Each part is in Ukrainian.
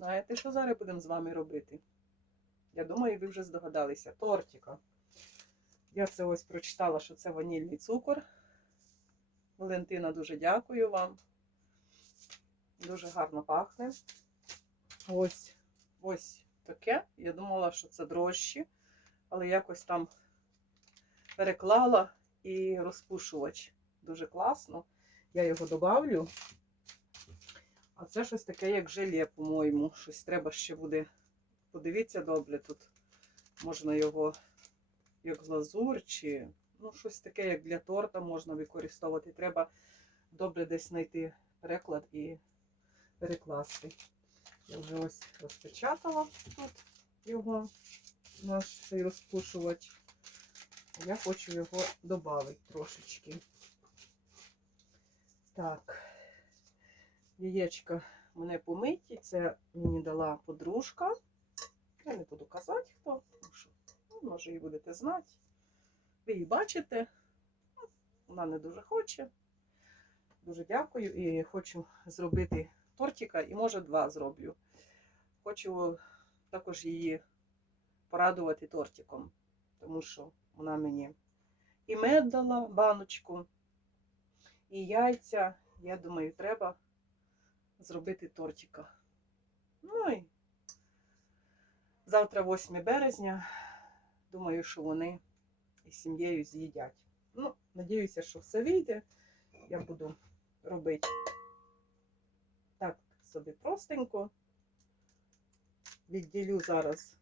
Знаєте, що зараз будемо з вами робити? Я думаю, ви вже здогадалися. Тортика. Я це ось прочитала, що це ванільний цукор. Валентина, дуже дякую вам. Дуже гарно пахне. Ось ось таке. Я думала, що це дрожчі, але якось там переклала і розпушувач. Дуже класно. Я його добавлю. А це щось таке, як желе, по-моєму. Щось треба ще буде. Подивіться добре, тут можна його як глазур, чи ну, щось таке, як для торта можна використовувати. Треба добре десь знайти переклад і перекласти. Я вже ось розпечатала тут його, наш цей розпушувач. Я хочу його додати трошечки. Так, яєчка мене помиті, це мені дала подружка. Я не буду казати хто, тому що, ну, може, і будете знати. Ви її бачите. Вона не дуже хоче. Дуже дякую і хочу зробити тортика, і може два зроблю. Хочу також її порадувати тортиком, тому що вона мені і мед дала баночку, і яйця. Я думаю, треба зробити тортика. Ну і завтра 8 березня. Думаю, що вони із сім'єю з'їдять. Ну, надіюся, що все вийде. Я буду робити так собі простенько. Відділю зараз.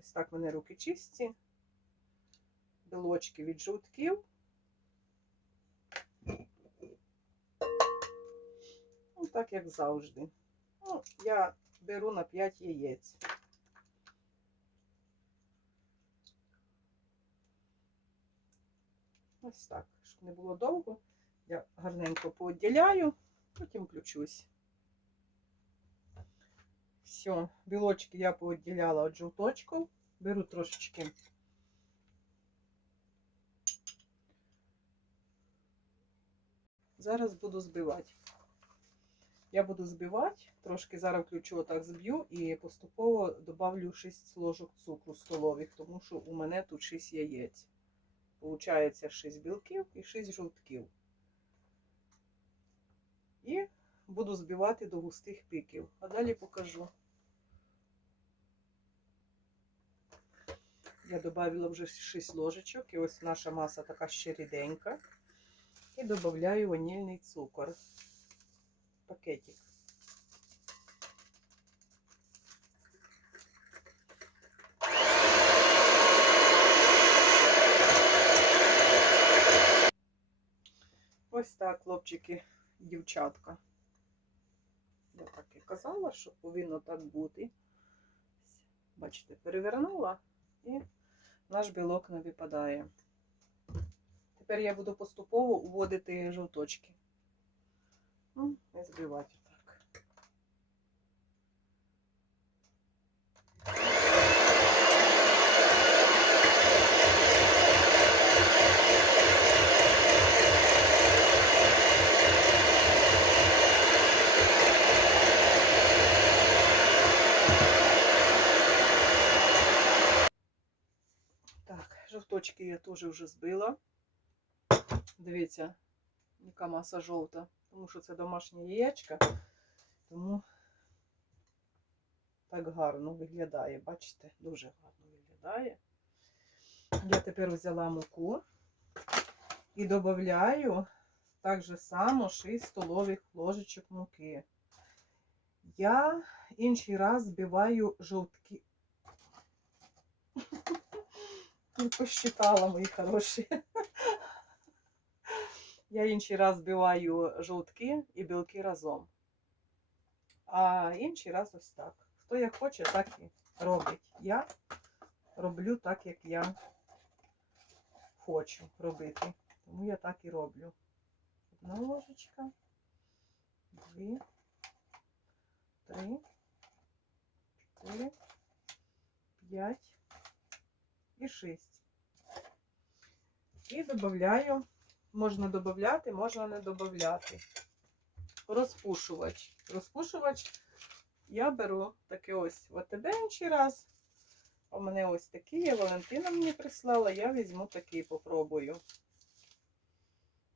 Ось так в мене руки чисті. Білочки від жовтків. Так, як завжди. Ну, я беру на 5 яєць. Ось так, щоб не було довго. Я гарненько пооділяю, потім включусь. Все, білочки я пооділяла від жовточків. Беру трошечки. Зараз буду збивати. Я буду збивати, трошки зараз включу отак зб'ю і поступово добавлю 6 ложок цукру столових, тому що у мене тут 6 яєць. Получається 6 білків і 6 жовтків. І буду збивати до густих піків. А далі покажу. Я додавила вже 6 ложечок, і ось наша маса така ще ріденька. І додаю ванільний цукор. Пакетик. Ось так, хлопчики, дівчатка. Я так і казала, що повинно так бути. Бачите, перевернула і наш білок не випадає. Тепер я буду поступово вводити жовточки. Ну, і збивати так. Так, жовточки я теж вже збила. Дивіться, яка маса жовта, тому що це домашнє яєчко, тому так гарно виглядає. Бачите, дуже гарно виглядає. Я тепер взяла муку і додаю так же само 6 столових ложечок муки. Я інший раз збиваю жовтки. Не посчитала, мої хороші. Я інший раз збиваю жовтки і білки разом. А інший раз ось так. Хто як хоче, так і робить. Я роблю так, як я хочу робити. Тому я так і роблю. Одна ложечка, дві, три, чотири, п'ять і шість. І додаю, можна додати, можна не додати. розпушувач. Розпушувач я беру такий ось в АТБ інший раз. У мене ось такий є, Валентина мені прислала, я візьму такий, попробую.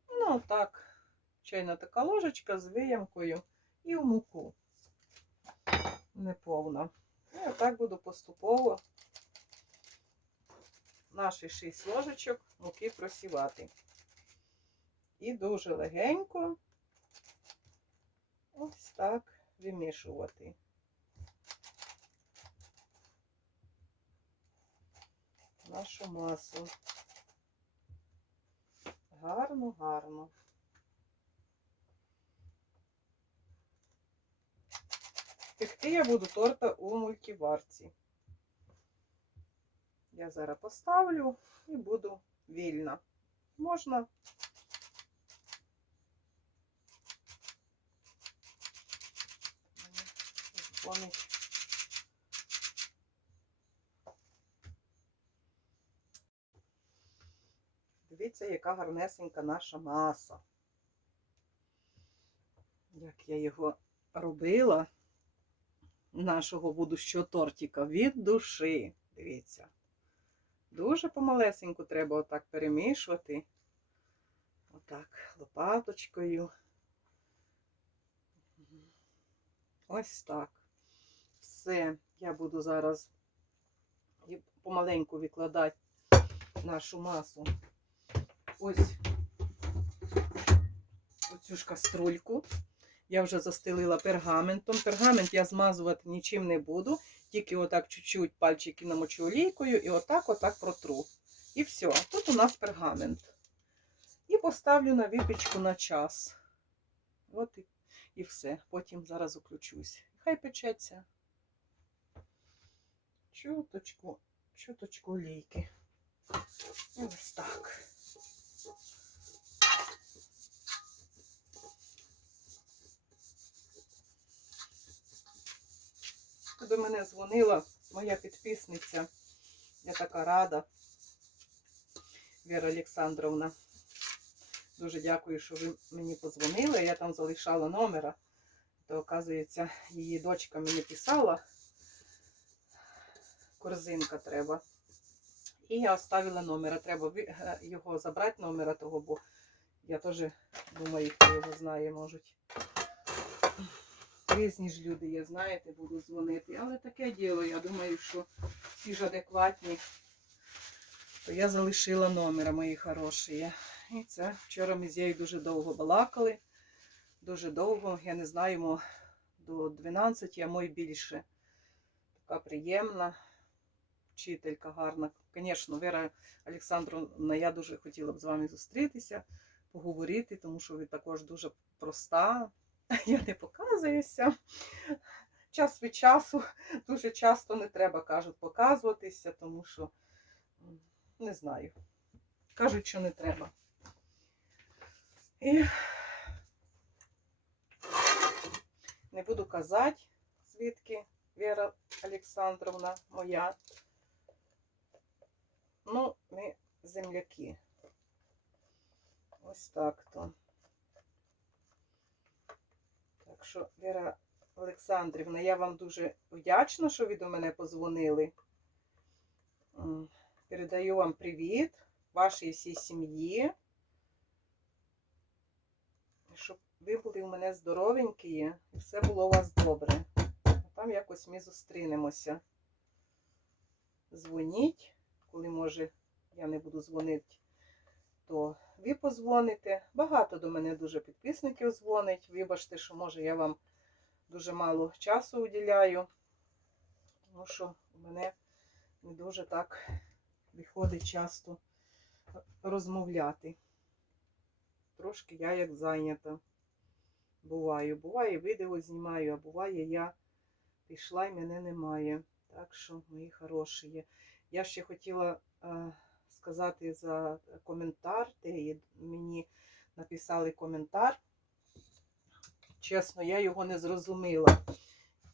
Ну, так, чайна така ложечка з виямкою і в муку. Неповна. І отак буду поступово наші 6 ложечок муки просівати. І дуже легенько ось так вимішувати. Нашу масу. Гарно, гарно. Пекти я буду торта у мультиварці. Я зараз поставлю і буду вільна. Можна дзвонить. Дивіться, яка гарнесенька наша маса. Як я його робила, нашого будущого тортика від душі. Дивіться. Дуже помалесеньку треба отак перемішувати. Отак, лопаточкою. Ось так. Все, я буду зараз помаленьку викладати нашу масу. Ось оцю ж каструльку. Я вже застелила пергаментом. Пергамент я змазувати нічим не буду. Тільки отак чуть-чуть пальчики намочу олійкою і отак отак протру. І все. Тут у нас пергамент. І поставлю на випічку на час. От і, і все. Потім зараз включусь. Хай печеться. Чуточку, чуточку олійки. Ось так. До мене дзвонила моя підписниця. Я така рада. Віра Олександровна. Дуже дякую, що ви мені подзвонили. Я там залишала номера. То, оказується, її дочка мені писала. Корзинка треба. І я оставила номера. Треба е, його забрати, номера того, бо я теж думаю, хто його знає, можуть. Різні ж люди є, знаєте, буду дзвонити. Але таке діло, я думаю, що всі ж адекватні. То я залишила номера, мої хороші. І це вчора ми з нею дуже довго балакали. Дуже довго, я не знаю, до 12, а мой більше. Така приємна, вчителька гарна. Звісно, Вера Олександровна, я дуже хотіла б з вами зустрітися, поговорити, тому що ви також дуже проста. Я не показуюся. Час від часу дуже часто не треба, кажуть, показуватися, тому що не знаю. Кажуть, що не треба. І не буду казати, звідки Віра Олександровна моя. Ну, ми земляки. Ось так то. Так що, Віра Олександрівна, я вам дуже вдячна, що ви до мене позвонили. Передаю вам привіт, вашій всій сім'ї. Щоб ви були у мене здоровенькі і все було у вас добре. А там якось ми зустрінемося. Дзвоніть, коли, може, я не буду дзвонити, то ви позвоните. Багато до мене дуже підписників дзвонить. Вибачте, що може я вам дуже мало часу уділяю, тому що у мене не дуже так виходить часто розмовляти. Трошки я як зайнята. Буваю. Буває, відео знімаю, а буває, я пішла і мене немає. Так що, мої хороші. Я ще хотіла е, сказати за коментар. Те, мені написали коментар. Чесно, я його не зрозуміла.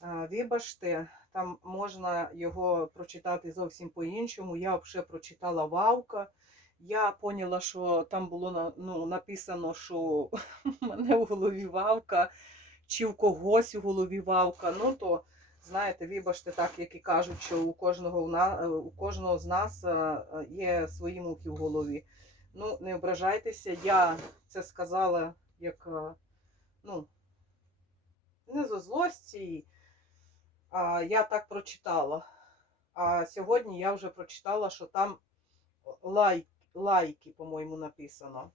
Е, Вибачте, там можна його прочитати зовсім по-іншому. Я взагалі прочитала Вавка. Я поняла, що там було ну, написано, що в мене в голові вавка, чи в когось у голові вавка. Ну то, знаєте, вибачте, так як і кажуть, що у кожного, е, у кожного з нас е, е, є свої муки в голові. Ну, не ображайтеся, я це сказала як, ну, не зо злості, а я так прочитала. А сьогодні я вже прочитала, що там лайк, лайки, по-моєму, написано.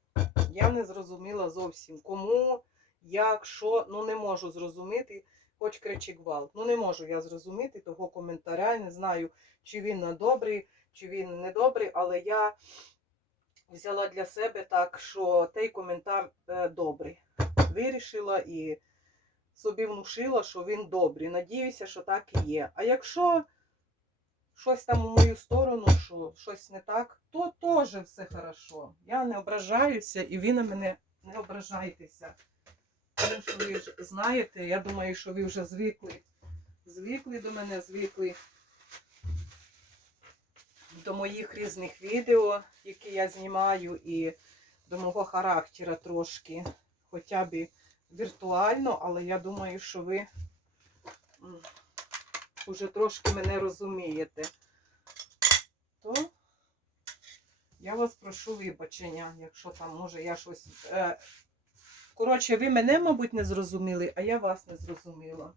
Я не зрозуміла зовсім кому, як, що, ну не можу зрозуміти, хоч кричи гвалт. Ну не можу я зрозуміти того коментаря. Не знаю, чи він добрий, чи він не добрий, але я взяла для себе так, що той коментар е, добрий. Вирішила і собі внушила, що він добрий. Надіюся, що так і є. А якщо щось там у мою сторону, що щось не так, то теж все хорошо. Я не ображаюся, і ви на мене не ображайтеся. Тому що ви ж знаєте, я думаю, що ви вже звикли. Звикли до мене, звикли до моїх різних відео, які я знімаю, і до мого характера трошки, хоча б віртуально, але я думаю, що ви м, уже трошки мене розумієте. То я вас прошу вибачення, якщо там, може, я щось. Е... Коротше, ви мене, мабуть, не зрозуміли, а я вас не зрозуміла.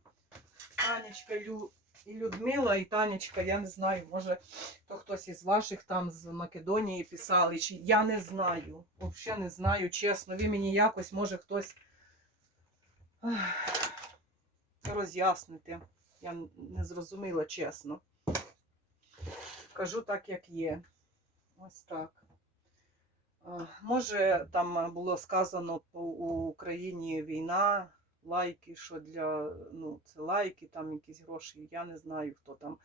Танечка Лю... і Людмила, і Танечка, я не знаю, може, то хтось із ваших там з Македонії писали, чи я не знаю. Взагалі не знаю, чесно. Ви мені якось, може, хтось роз'ясните. Я не зрозуміла, чесно. Кажу так, як є. Ось так. А, Може, там було сказано у Україні війна, лайки, що для ну, це лайки, там якісь гроші. Я не знаю, хто там.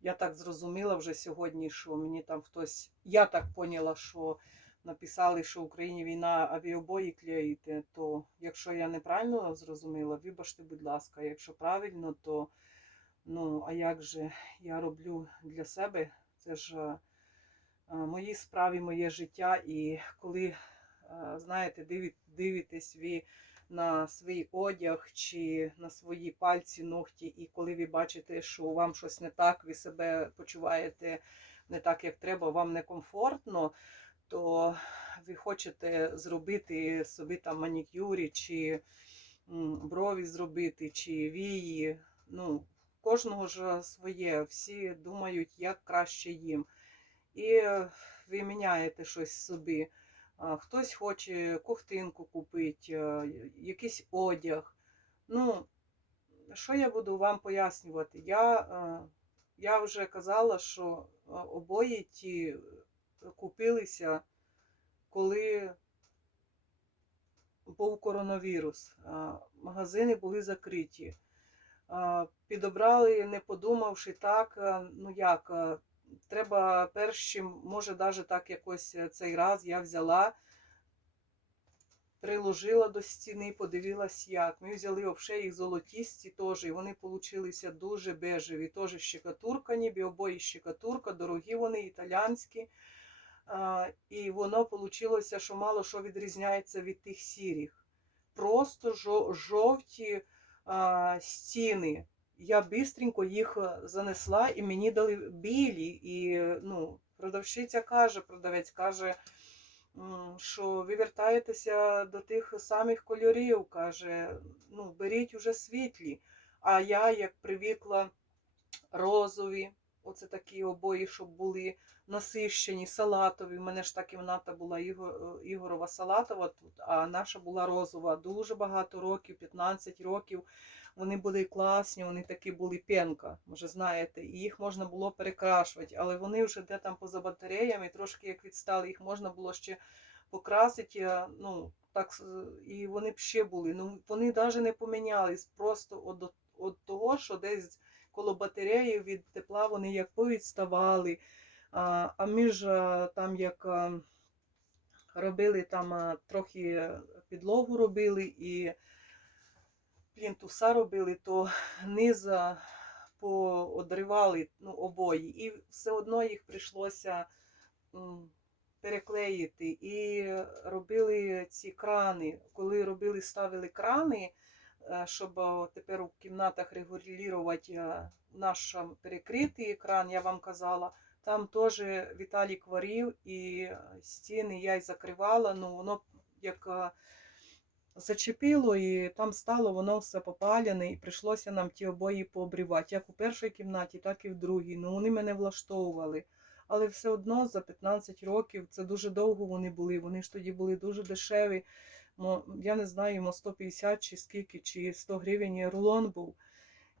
Я так зрозуміла вже сьогодні, що мені там хтось. Я так поняла, що написали, що в Україні війна, а ви. То якщо я неправильно зрозуміла, вибачте, будь ласка, якщо правильно, то ну, а як же я роблю для себе? Це ж е, е, мої справи, моє життя. І коли, е, знаєте, дивитесь ви на свій одяг чи на свої пальці, ногті, і коли ви бачите, що вам щось не так, ви себе почуваєте не так, як треба, вам некомфортно, то ви хочете зробити собі там манікюрі, чи брові зробити, чи вії. Ну, кожного ж своє, всі думають, як краще їм. І е, ви міняєте щось собі. Хтось хоче ковтинку купити, е, якийсь одяг. Ну, що я буду вам пояснювати? Я, е, я вже казала, що обоє ті купилися, коли був коронавірус. Магазини були закриті. Підобрали, не подумавши так, ну як, треба першим, може, навіть так якось е, цей раз я взяла, приложила до стіни, подивилась як. Ми взяли взагалі їх золотісті теж, і вони получилися дуже бежеві, теж щекатуркані, бі обої щекатурка, дорогі вони, італянські. А, і воно вийшло, що мало що відрізняється від тих сірих. Просто жовті а, стіни. Я бистренько їх е, занесла і мені дали білі. І ну, продавщиця каже, продавець каже, що ви вертаєтеся до тих самих кольорів. Каже, ну, беріть уже світлі. А я, як привикла, розові, оце такі обої, щоб були насищені, салатові. У мене ж та кімната була е, Ігорова салатова тут, а наша була розова. Дуже багато років, 15 років. Вони були класні, вони такі були пенка, може знаєте, і їх можна було перекрашувати, але вони вже де там поза батареями, трошки як відстали, їх можна було ще покрасити. Ну, так, і вони б ще були. Ну, вони навіть не помінялись, просто от того, що десь коло батареї від тепла вони як повідставали. А, а ми ж там як робили там трохи підлогу робили і плінтуса робили, то низа поодривали ну, обої, і все одно їх прийшлося переклеїти. І робили ці крани. Коли робили, ставили крани, е, щоб е, тепер у кімнатах регулювати е, наш е, перекритий екран, я вам казала. Там теж Віталік варів і стіни я й закривала, ну воно як е, зачепило, і там стало воно все попалене, і прийшлося нам ті обої пообрівати, як у першій кімнаті, так і в другій. Ну вони мене влаштовували. Але все одно за 15 років це дуже довго вони були. Вони ж тоді були дуже дешеві. Я не знаю, йому 150 чи скільки, чи 100 гривень рулон був.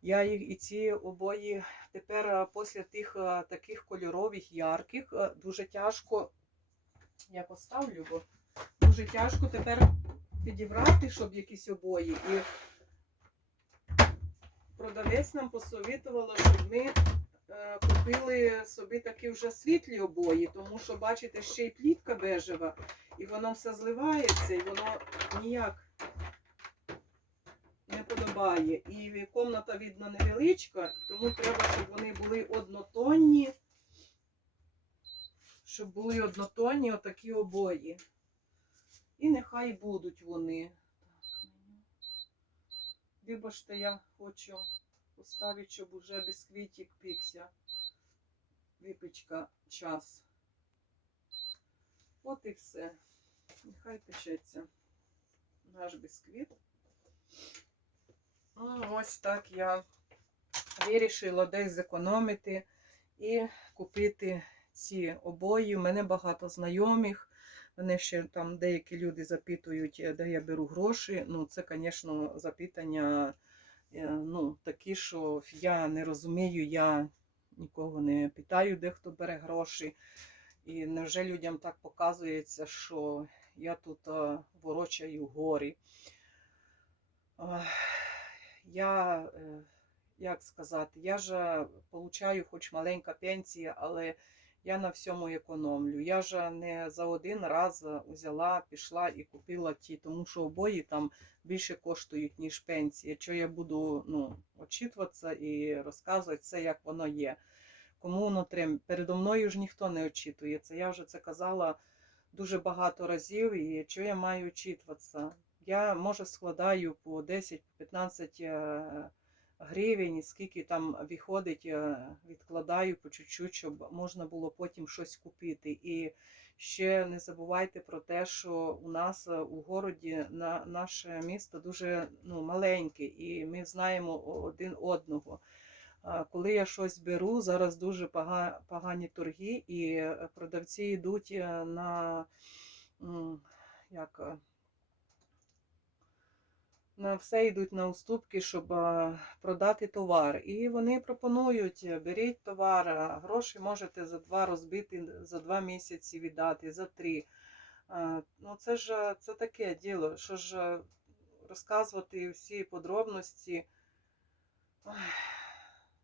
Я їх і ці обої тепер е, після тих е, таких кольорових, ярких, е, дуже тяжко. Я поставлю, бо дуже тяжко тепер підібрати, щоб якісь обої. І продавець нам посовітувала, щоб ми купили собі такі вже світлі обої, тому що, бачите, ще й плітка бежева, і воно все зливається, і воно ніяк не подобає. І комната, видно, невеличка, тому треба, щоб вони були однотонні, щоб були однотонні отакі обої. І нехай будуть вони. Вибачте, я хочу поставити, щоб уже бісквітик пікся. Випічка час. От і все. Нехай печеться наш бісквіт. Ну, ось так я вирішила десь зекономити і купити ці обої. У мене багато знайомих. Мене ще там деякі люди запитують, де я беру гроші. Ну, це, звісно, запитання ну, такі, що я не розумію, я нікого не питаю, де хто бере гроші. І невже людям так показується, що я тут е, ворочаю горі. Я, е, як сказати, я ж получаю хоч маленька пенсія, але я на всьому економлю. Я ж не за один раз взяла, пішла і купила ті, тому що обої там більше коштують, ніж пенсія. Що я буду ну, очитуватися і розказувати все, як воно є. Кому воно треба? Передо мною ж ніхто не очитується. Я вже це казала дуже багато разів, і що я маю очитуватися? Я може складаю по 10-15 е, гривень, скільки там виходить, е, відкладаю по чуть-чуть, щоб можна було потім щось купити. І ще не забувайте про те, що у нас е, у городі на наше місто дуже ну, маленьке, і ми знаємо один одного. Коли я щось беру, зараз дуже погані торги, і е, продавці йдуть на як, на все йдуть на уступки, щоб е, продати товар. І вони пропонують: е, беріть товар, гроші можете за два розбити, за два місяці віддати, за три. Е, Ну, це ж е, це таке діло, що ж е, розказувати всі подробності.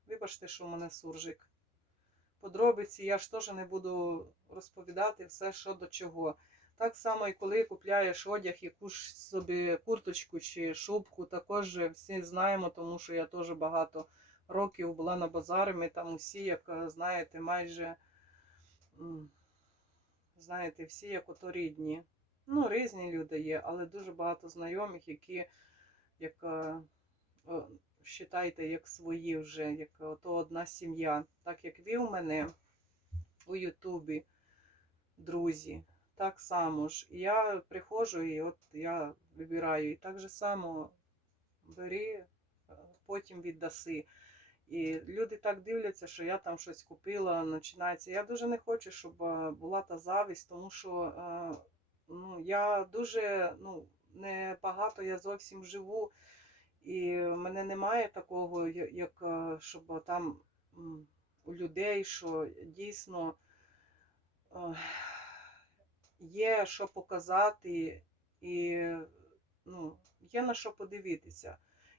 Вибачте, що в мене суржик. Подробиці я ж теж не буду розповідати все, що до чого. Так само, і коли купляєш одяг, якусь собі курточку чи шубку, також всі знаємо, тому що я теж багато років була на базарі, ми там усі, як е, знаєте, майже знаєте, всі як ото рідні. Ну, різні люди є, але дуже багато знайомих, які як е, вважайте, як свої вже, як ото одна сім'я. Так як у мене у Ютубі, друзі, так само ж. Я приходжу і от я вибираю. І так же само бери, е, потім віддаси. І люди так дивляться, що я там щось купила, починається. Я дуже не хочу, щоб е, була та завість, тому що е, ну, я дуже ну, не багато я зовсім живу. І в мене немає такого, як щоб там у людей, що дійсно є що показати, і ну, є на що подивитися.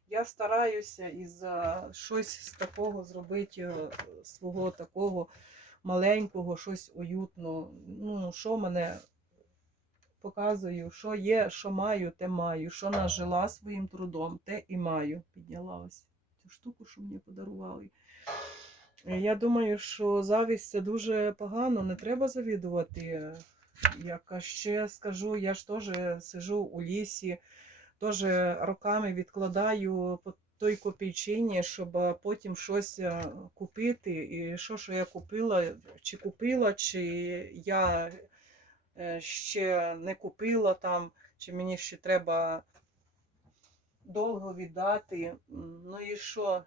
Я стараюся із е, щось з такого зробити е, свого такого маленького, щось уютно. Ну, що мене показую, що є, що маю, те маю, що нажила своїм трудом, те і маю. Підняла ось цю штуку, що мені подарували. Я думаю, що завість це дуже погано, не треба завідувати. Як ще скажу, я ж теж сижу у лісі, теж роками відкладаю по той копійчині, щоб е, потім щось е, купити. І що, що я купила, чи купила, чи я е, ще не купила там, чи мені ще треба довго віддати. Ну і що?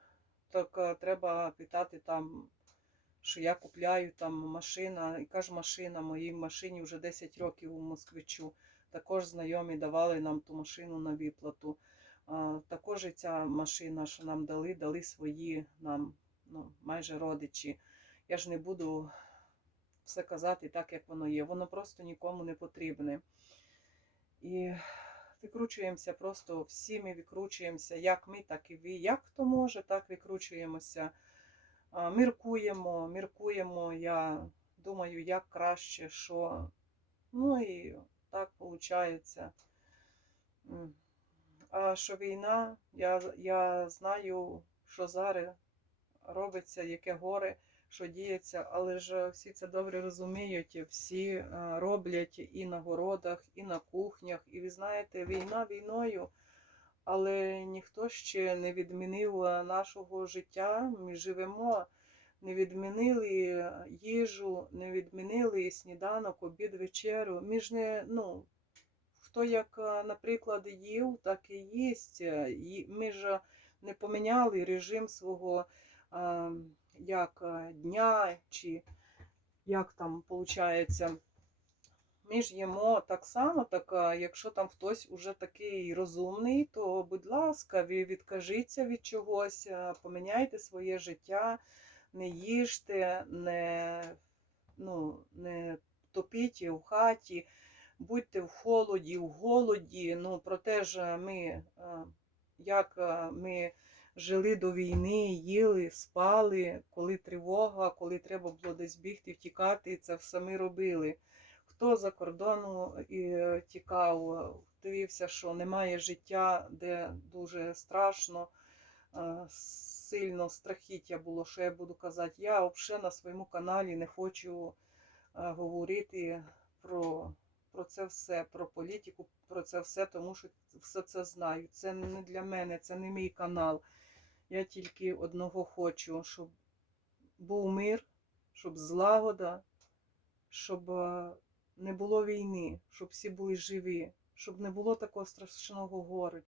Так треба питати там, що я купляю там машина, яка ж машина, моїй машині вже 10 років у москвичу. Також знайомі давали нам ту машину на виплату. Також і ця машина, що нам дали, дали свої нам ну, майже родичі. Я ж не буду все казати так, як воно є. Воно просто нікому не потрібне. І викручуємося просто всі ми викручуємося, як ми, так і ви. Як хто може, так викручуємося. Міркуємо, міркуємо. Я думаю, як краще, що. Ну і так виходить. А що війна, я, я знаю, що зараз робиться, яке горе, що діється, але ж всі це добре розуміють, всі е, роблять і на городах, і на кухнях. І ви знаєте, війна війною, але ніхто ще не відмінив е, нашого життя. Ми живемо, не відмінили їжу, не відмінили сніданок, обід, вечерю. Ми ж не, ну, хто як, е, наприклад, їв, так і їсть. Е, Ми ж не поміняли режим свого е, як е, дня, чи як там виходить. Ми ж їмо так само, так якщо там хтось уже такий розумний, то будь ласка, ви відкажіться від чогось, поміняйте своє життя, не їжте, не, ну, не топіть в хаті, будьте в холоді, в голоді. Ну, проте ж ми, як ми жили до війни, їли, спали, коли тривога, коли треба було десь бігти, втікати, це все ми робили. Хто за кордону і е, тікав, дивився, що немає життя, де дуже страшно, е, сильно страхіття було, що я буду казати. Я взагалі на своєму каналі не хочу е, говорити про, про це все, про політику, про це все, тому що все це знаю. Це не для мене, це не мій канал. Я тільки одного хочу, щоб був мир, щоб злагода, щоб е, не було війни, щоб всі були живі, щоб не було такого страшного горя.